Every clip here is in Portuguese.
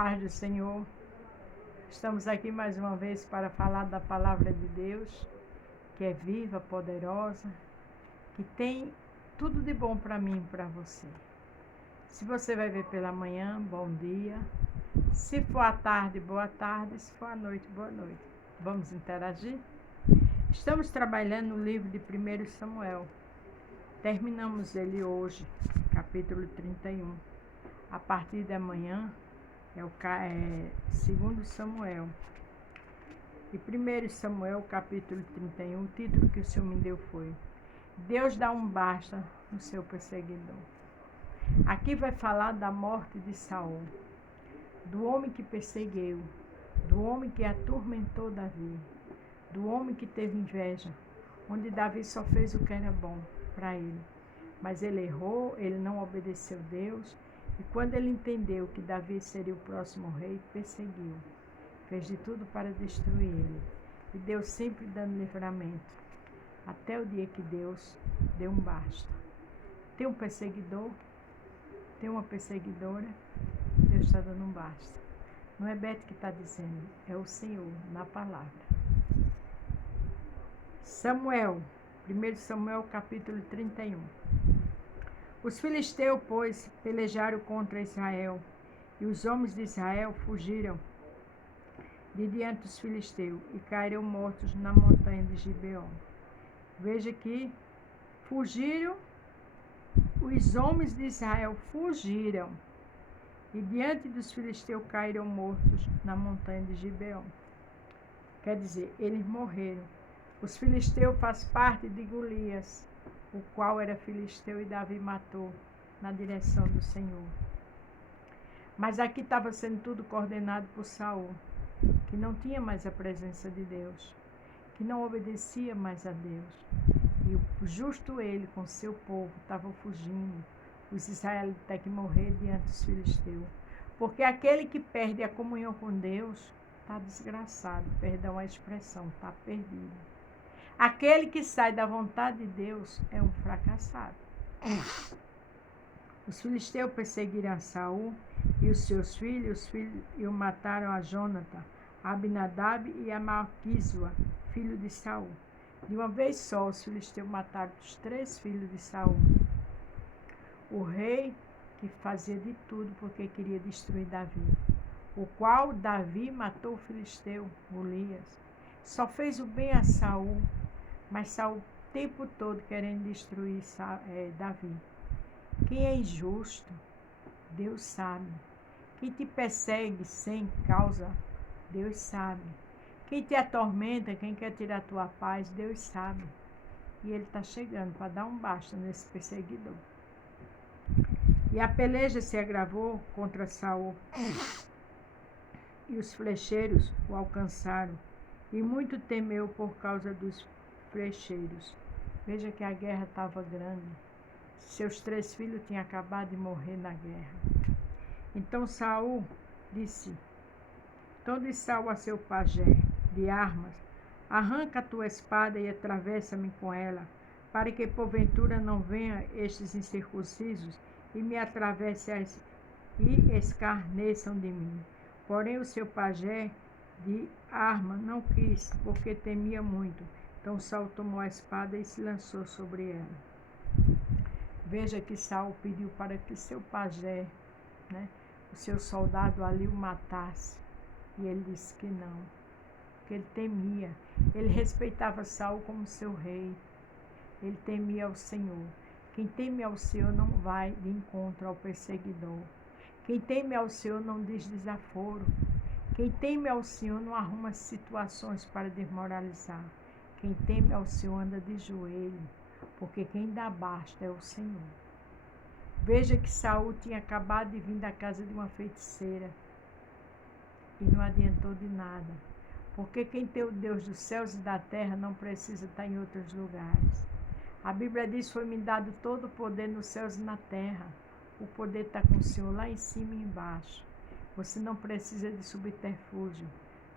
paz do Senhor. Estamos aqui mais uma vez para falar da palavra de Deus, que é viva, poderosa, que tem tudo de bom para mim e para você. Se você vai ver pela manhã, bom dia. Se for à tarde, boa tarde. Se for à noite, boa noite. Vamos interagir? Estamos trabalhando no livro de 1 Samuel. Terminamos ele hoje, capítulo 31. A partir de amanhã é 2 Samuel. E 1 Samuel, capítulo 31, o título que o Senhor me deu foi: Deus dá um basta no seu perseguidor. Aqui vai falar da morte de Saul, do homem que perseguiu, do homem que atormentou Davi, do homem que teve inveja, onde Davi só fez o que era bom para ele. Mas ele errou, ele não obedeceu a Deus, e quando ele entendeu que Davi seria o próximo rei, perseguiu. Fez de tudo para destruir ele. E Deus sempre dando livramento. Até o dia que Deus deu um basta. Tem um perseguidor, tem uma perseguidora, Deus está dando um basta. Não é Beto que está dizendo, é o Senhor, na palavra. Samuel, 1 Samuel capítulo 31. Os filisteus, pois, pelejaram contra Israel, e os homens de Israel fugiram de diante dos filisteus e caíram mortos na montanha de Gibeon. Veja que fugiram, os homens de Israel fugiram, e diante dos filisteus caíram mortos na montanha de Gibeon. Quer dizer, eles morreram. Os filisteus fazem parte de Golias, o qual era filisteu, e Davi matou na direção do Senhor. Mas aqui estava sendo tudo coordenado por Saul, que não tinha mais a presença de Deus, que não obedecia mais a Deus. E o justo ele, com seu povo, estavam fugindo. Os israelitas têm que morrer diante dos filisteus. Porque aquele que perde a comunhão com Deus está desgraçado, perdão a expressão, está perdido. Aquele que sai da vontade de Deus é um fracassado. Os filisteus perseguiram a Saul e os seus filhos, e o mataram a Jonathan, a Abinadab e a Malquisua, filho de Saul. De uma vez só, os filisteus mataram os 3 filhos de Saul. O rei que fazia de tudo porque queria destruir Davi, o qual Davi matou o filisteu, Golias. Só fez o bem a Saul, mas Saul o tempo todo querendo destruir Davi. Quem é injusto, Deus sabe. Quem te persegue sem causa, Deus sabe. Quem te atormenta, quem quer tirar a tua paz, Deus sabe. E ele está chegando para dar um basta nesse perseguidor. E a peleja se agravou contra Saul. E os flecheiros o alcançaram. E muito temeu por causa dos flecheiros. Veja que a guerra estava grande. Seus 3 filhos tinham acabado de morrer na guerra. Então Saul disse: Todo Saul a seu pajé de armas, arranca a tua espada e atravessa-me com ela, para que porventura não venham estes incircuncisos e me atravessem e escarneçam de mim. Porém o seu pajé de arma não quis, porque temia muito. Então Saul tomou a espada e se lançou sobre ela. Veja que Saul pediu para que seu pajé, o seu soldado ali o matasse. E ele disse que não, porque ele temia. Ele respeitava Saul como seu rei. Ele temia ao Senhor. Quem teme ao Senhor não vai de encontro ao perseguidor. Quem teme ao Senhor não diz desaforo. Quem teme ao Senhor não arruma situações para desmoralizar. Quem teme ao Senhor anda de joelho, porque quem dá basta é o Senhor. Veja que Saul tinha acabado de vir da casa de uma feiticeira e não adiantou de nada, porque quem tem o Deus dos céus e da terra não precisa estar em outros lugares. A Bíblia diz: foi-me dado todo o poder nos céus e na terra. O poder está com o Senhor lá em cima e embaixo. Você não precisa de subterfúgio.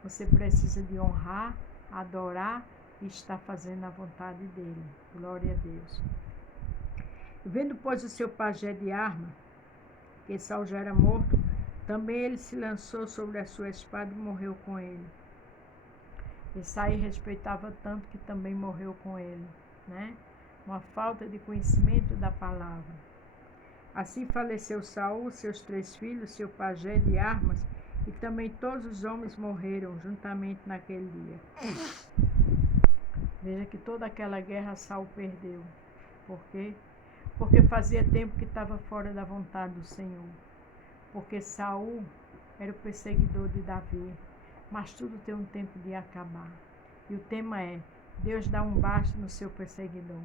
Você precisa de honrar, adorar e estar fazendo a vontade dele. Glória a Deus. Vendo, pois, o seu pajé de arma, que Saul já era morto, Também ele se lançou sobre a sua espada e morreu com ele. Isaí respeitava tanto que também morreu com ele, né? Uma falta de conhecimento da palavra. Assim faleceu Saul, seus 3 filhos, seu pajé de armas, e também todos os homens morreram juntamente naquele dia. Veja que toda aquela guerra Saul perdeu. Por quê? Porque fazia tempo que estava fora da vontade do Senhor. Porque Saul era o perseguidor de Davi. Mas tudo tem um tempo de acabar. E o tema é: Deus dá um basta no seu perseguidor.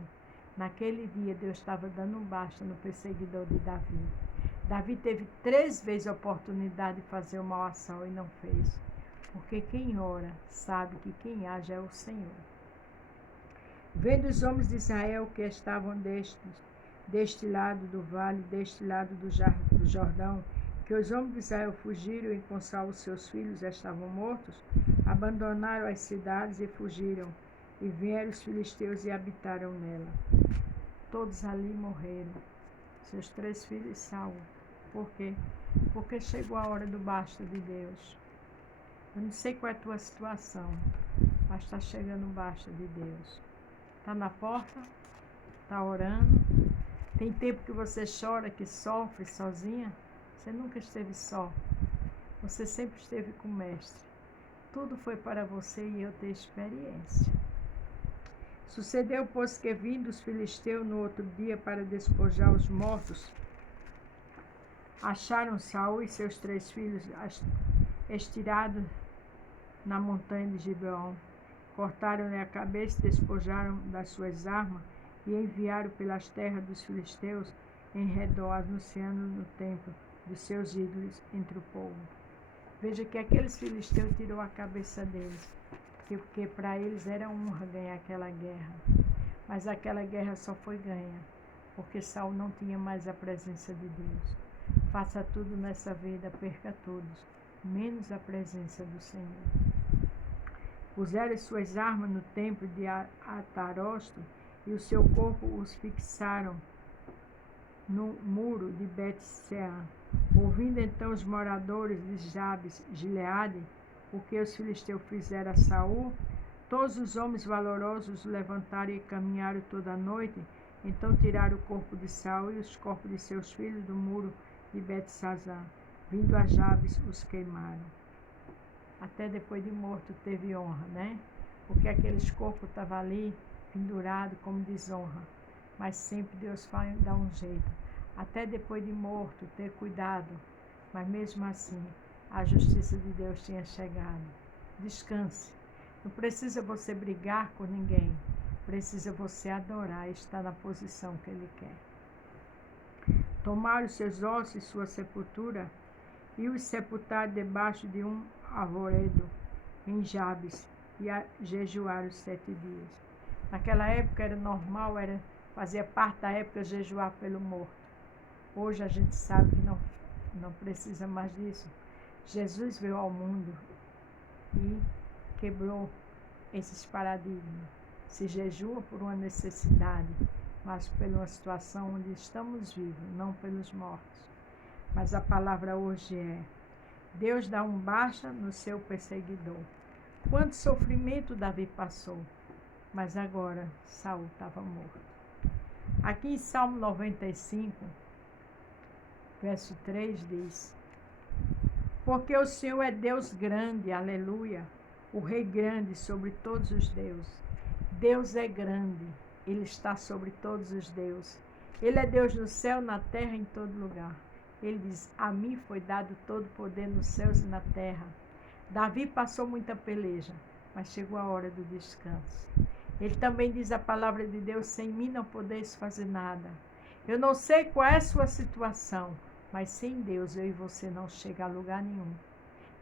Naquele dia, Deus estava dando um basta no perseguidor de Davi. Davi teve 3 vezes a oportunidade de fazer o mal a Saul e não fez. Porque quem ora sabe que quem age é o Senhor. Vendo os homens de Israel que estavam deste lado do vale, deste lado do Jordão, que os homens de Israel fugiram e com Saul seus filhos estavam mortos, abandonaram as cidades e fugiram, e vieram os filisteus e habitaram nela. Todos ali morreram, seus 3 filhos e Saul. Por quê? Porque chegou a hora do basta de Deus. Eu não sei qual é a tua situação, mas está chegando o basta de Deus. Está na porta? Está orando? Tem tempo que você chora, que sofre sozinha? Você nunca esteve só. Você sempre esteve com o Mestre. Tudo foi para você e eu ter experiência. Sucedeu, pois, que vindo os filisteus no outro dia para despojar os mortos, acharam Saul e seus 3 filhos estirados na montanha de Gibeon. Cortaram-lhe a cabeça, despojaram das suas armas e enviaram pelas terras dos filisteus em redor, anunciando no templo dos seus ídolos entre o povo. Veja que aqueles filisteus tirou a cabeça deles, porque para eles era honra ganhar aquela guerra. Mas aquela guerra só foi ganha, porque Saul não tinha mais a presença de Deus. Faça tudo nessa vida, perca todos, menos a presença do Senhor. Puseram suas armas no templo de Atarosto e o seu corpo os fixaram no muro de Bet-sean. Ouvindo então os moradores de Jabes, Gileade, o que os filisteus fizeram a Saul, todos os homens valorosos levantaram e caminharam toda a noite. Então tiraram o corpo de Saul e os corpos de seus filhos do muro de Bet-sazã. Vindo a Jabes, os queimaram. Até depois de morto teve honra, né? Porque aqueles corpos estavam ali pendurados como desonra. Mas sempre Deus vai dar um jeito. Até depois de morto, ter cuidado. Mas mesmo assim, a justiça de Deus tinha chegado. Descanse. Não precisa você brigar com ninguém. Precisa você adorar e estar na posição que Ele quer. Tomaram seus ossos e sua sepultura e os sepultaram debaixo de um arvoredo em Jabes e jejuaram 7 dias. Naquela época era normal, fazia parte da época jejuar pelo morto. Hoje a gente sabe que não precisa mais disso. Jesus veio ao mundo e quebrou esses paradigmas. Se jejua por uma necessidade, mas por uma situação onde estamos vivos, não pelos mortos. Mas a palavra hoje é: Deus dá um basta no seu perseguidor. Quanto sofrimento Davi passou, mas agora Saul estava morto. Aqui em Salmo 95, verso 3 diz: porque o Senhor é Deus grande, aleluia, o Rei grande sobre todos os deuses. Deus é grande, Ele está sobre todos os deuses. Ele é Deus no céu, na terra, em todo lugar. Ele diz: a mim foi dado todo o poder nos céus e na terra. Davi passou muita peleja, mas chegou a hora do descanso. Ele também diz a palavra de Deus: sem mim não podeis fazer nada. Eu não sei qual é a sua situação, mas sem Deus eu e você não chega a lugar nenhum.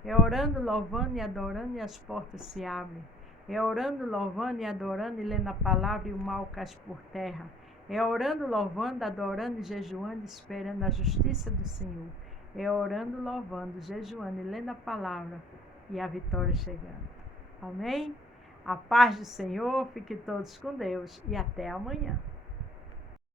É orando, louvando e adorando e as portas se abrem. É orando, louvando e adorando e lendo a palavra e o mal cai por terra. É orando, louvando, adorando e jejuando, esperando a justiça do Senhor. É orando, louvando, jejuando e lendo a palavra e a vitória chegando. Amém? A paz do Senhor, fiquem todos com Deus e até amanhã.